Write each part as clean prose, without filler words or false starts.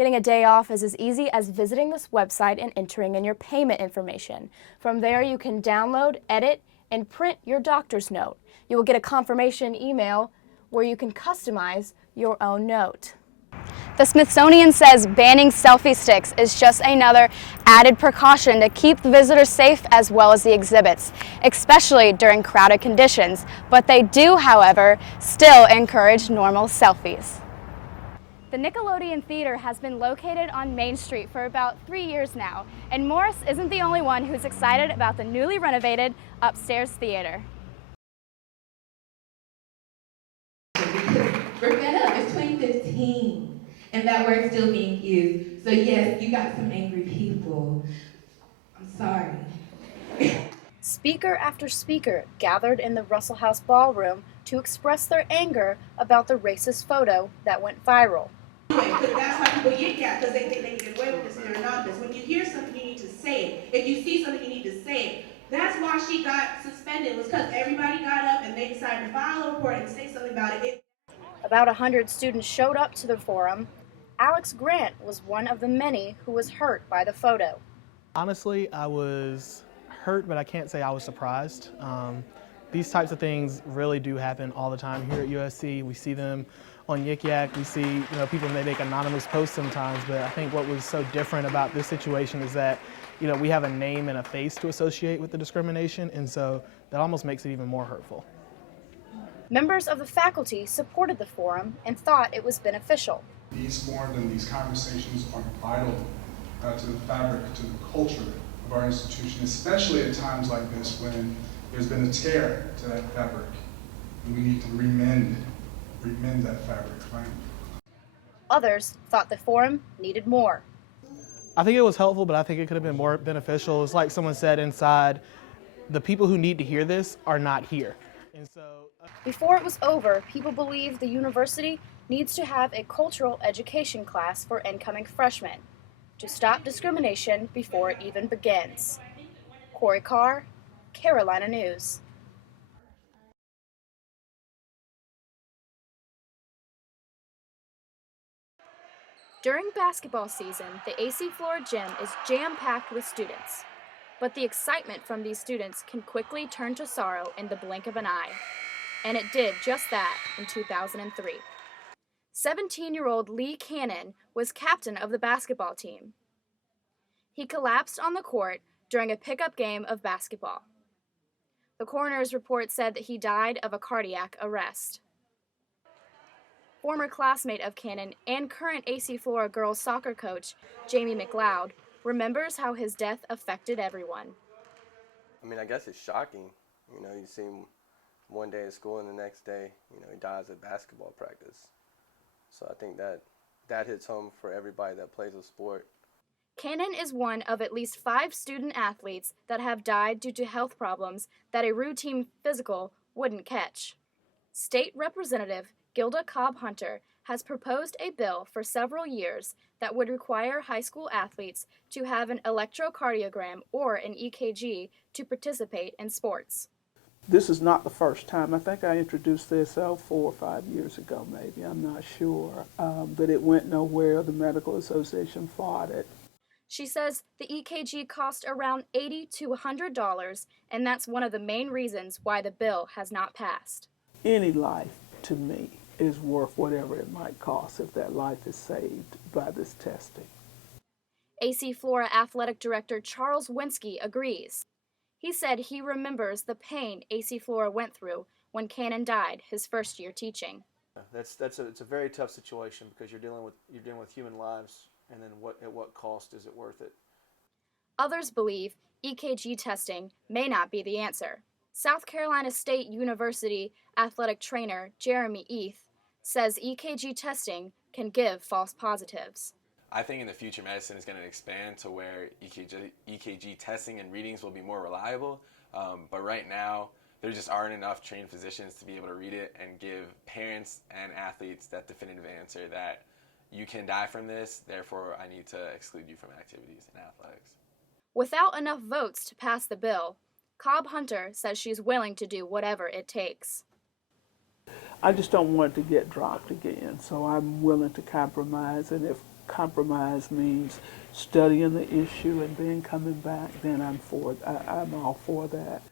Getting a day off is as easy as visiting this website and entering in your payment information. From there, you can download, edit, and print your doctor's note. You will get a confirmation email where you can customize your own note. The Smithsonian says banning selfie sticks is just another added precaution to keep the visitors safe as well as the exhibits, especially during crowded conditions. But they do, however, still encourage normal selfies. The Nickelodeon Theater has been located on Main Street for about 3 years now, and Morris isn't the only one who's excited about the newly renovated upstairs theater. We're fed up. It's 2015. And that word's still being used. So yes, you got some angry people. I'm sorry. Speaker after speaker gathered in the Russell House Ballroom to express their anger about the racist photo that went viral. But that's why people yik yak, because they think they can get away with this and they're not this. When you hear something, you need to say it. If you see something, you need to say it. That's why she got suspended, was because everybody got up and they decided to file a report and say something about it. About 100 students showed up to the forum. Alex Grant was one of the many who was hurt by the photo. Honestly, I was hurt, but I can't say I was surprised. These types of things really do happen all the time here at USC. We see them on Yik Yak. We see people may make anonymous posts sometimes, but I think what was so different about this situation is that we have a name and a face to associate with the discrimination, and so that almost makes it even more hurtful. Members of the faculty supported the forum and thought it was beneficial. These forums and these conversations are vital to the fabric, to the culture of our institution, especially at times like this when there's been a tear to that fabric, and we need to remend that fabric, right? Others thought the forum needed more. I think it was helpful, but I think it could have been more beneficial. It's like someone said inside, the people who need to hear this are not here. And so, Before it was over, people believe the university needs to have a cultural education class for incoming freshmen to stop discrimination before it even begins. Corey Carr, Carolina News. During basketball season, the AC Flora gym is jam-packed with students. But the excitement from these students can quickly turn to sorrow in the blink of an eye. And it did just that in 2003. 17-year-old Lee Cannon was captain of the basketball team. He collapsed on the court during a pickup game of basketball. The coroner's report said that he died of a cardiac arrest. Former classmate of Cannon and current AC Flora girls soccer coach Jamie McLeod remembers how his death affected everyone. I mean, I guess it's shocking. You see him one day at school and the next day, he dies at basketball practice. So I think that hits home for everybody that plays a sport. Cannon is one of at least 5 student athletes that have died due to health problems that a routine physical wouldn't catch. State Representative Gilda Cobb-Hunter has proposed a bill for several years that would require high school athletes to have an electrocardiogram or an EKG to participate in sports. This is not the first time. I think I introduced this 4 or 5 years ago, maybe. I'm not sure. But it went nowhere. The Medical Association fought it. She says the EKG cost around $80 to $100, and that's one of the main reasons why the bill has not passed. Any life, to me, is worth whatever it might cost if that life is saved by this testing. AC Flora Athletic Director Charles Winsky agrees. He said he remembers the pain AC Flora went through when Cannon died his first year teaching. It's a very tough situation because you're dealing with human lives, and then at what cost is it worth it? Others believe EKG testing may not be the answer. South Carolina State University athletic trainer Jeremy Eath says EKG testing can give false positives. I think in the future medicine is going to expand to where EKG testing and readings will be more reliable, but right now there just aren't enough trained physicians to be able to read it and give parents and athletes that definitive answer that you can die from this, therefore I need to exclude you from activities in athletics. Without enough votes to pass the bill, Cobb-Hunter says she's willing to do whatever it takes. I just don't want it to get dropped again, so I'm willing to compromise, and if compromise means studying the issue and then coming back, then I'm all for that.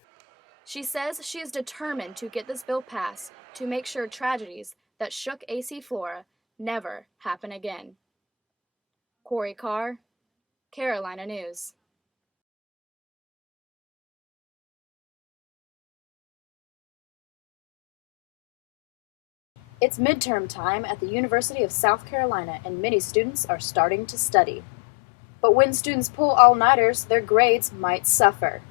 She says she is determined to get this bill passed to make sure tragedies that shook AC Flora never happen again. Corey Carr, Carolina News. It's midterm time at the University of South Carolina, and many students are starting to study. But when students pull all-nighters, their grades might suffer.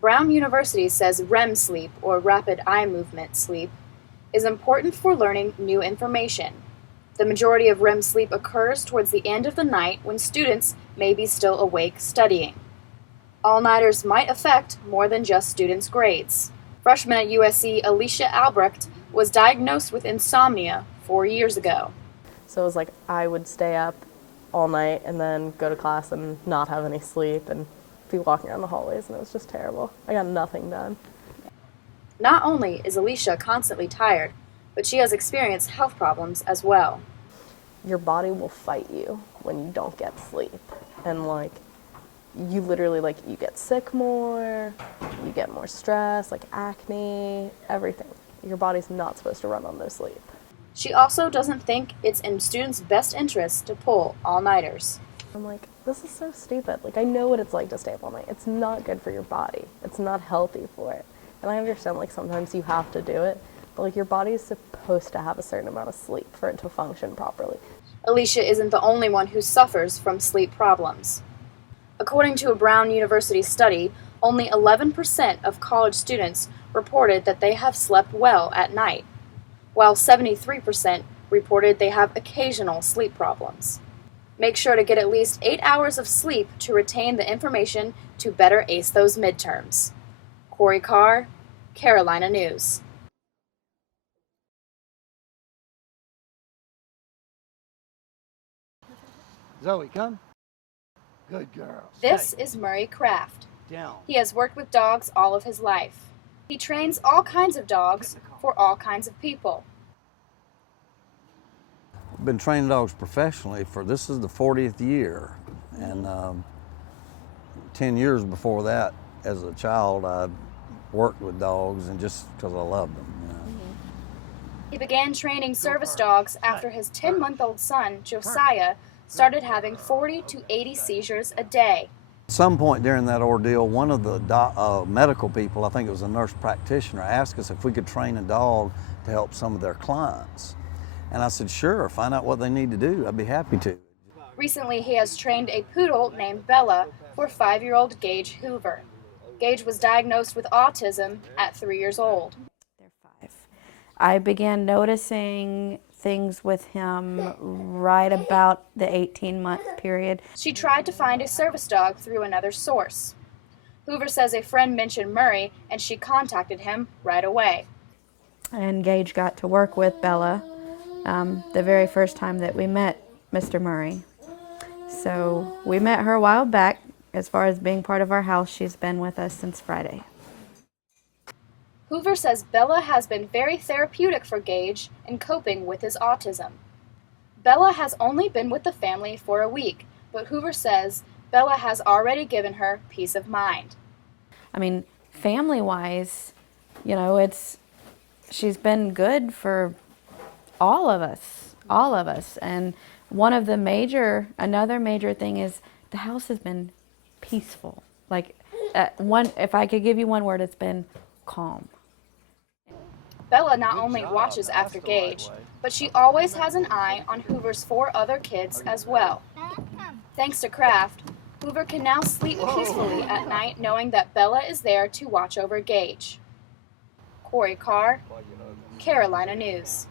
Brown University says REM sleep, or rapid eye movement sleep, is important for learning new information. The majority of REM sleep occurs towards the end of the night when students may be still awake studying. All-nighters might affect more than just students' grades. Freshman at USC Alicia Albrecht was diagnosed with insomnia 4 years ago. So it was like I would stay up all night and then go to class and not have any sleep and be walking around the hallways, and it was just terrible. I got nothing done. Not only is Alicia constantly tired, but she has experienced health problems as well. Your body will fight you when you don't get sleep. And like, you literally, like, you get sick more, you get more stress, like acne, everything. Your body's not supposed to run on no sleep. She also doesn't think it's in students' best interest to pull all-nighters. I'm like, this is so stupid. Like, I know what it's like to stay up all night. It's not good for your body. It's not healthy for it. And I understand, like, sometimes you have to do it, but, like, your body is supposed to have a certain amount of sleep for it to function properly. Alicia isn't the only one who suffers from sleep problems. According to a Brown University study, only 11% of college students reported that they have slept well at night, while 73% reported they have occasional sleep problems. Make sure to get at least 8 hours of sleep to retain the information to better ace those midterms. Corey Carr, Carolina News. Zoe, come. Good girl. This is Murray Kraft. Down. He has worked with dogs all of his life. He trains all kinds of dogs for all kinds of people. I've been training dogs professionally this is the 40th year, and 10 years before that, as a child, I worked with dogs, and just because I loved them. You know. He began training service dogs after his 10-month-old son, Josiah, started having 40 to 80 seizures a day. At some point during that ordeal, one of the medical people, I think it was a nurse practitioner, asked us if we could train a dog to help some of their clients. And I said, sure, find out what they need to do. I'd be happy to. Recently, he has trained a poodle named Bella for 5-year-old Gage Hoover. Gage was diagnosed with autism at 3 years old. They're 5. I began noticing things with him right about the 18-month period. She tried to find a service dog through another source. Hoover says a friend mentioned Murray, and she contacted him right away. And Gage got to work with Bella the very first time that we met Mr. Murray. So we met her a while back. As far as being part of our house, she's been with us since Friday. Hoover says Bella has been very therapeutic for Gage in coping with his autism. Bella has only been with the family for a week, but Hoover says Bella has already given her peace of mind. I mean, family-wise, you know, she's been good for all of us. And another major thing is the house has been peaceful. Like, if I could give you one word, it's been calm. Bella not only watches after Gage, but she always has an eye on Hoover's 4 other kids as well. Thanks to Kraft, Hoover can now sleep peacefully at night knowing that Bella is there to watch over Gage. Corey Carr, Carolina News.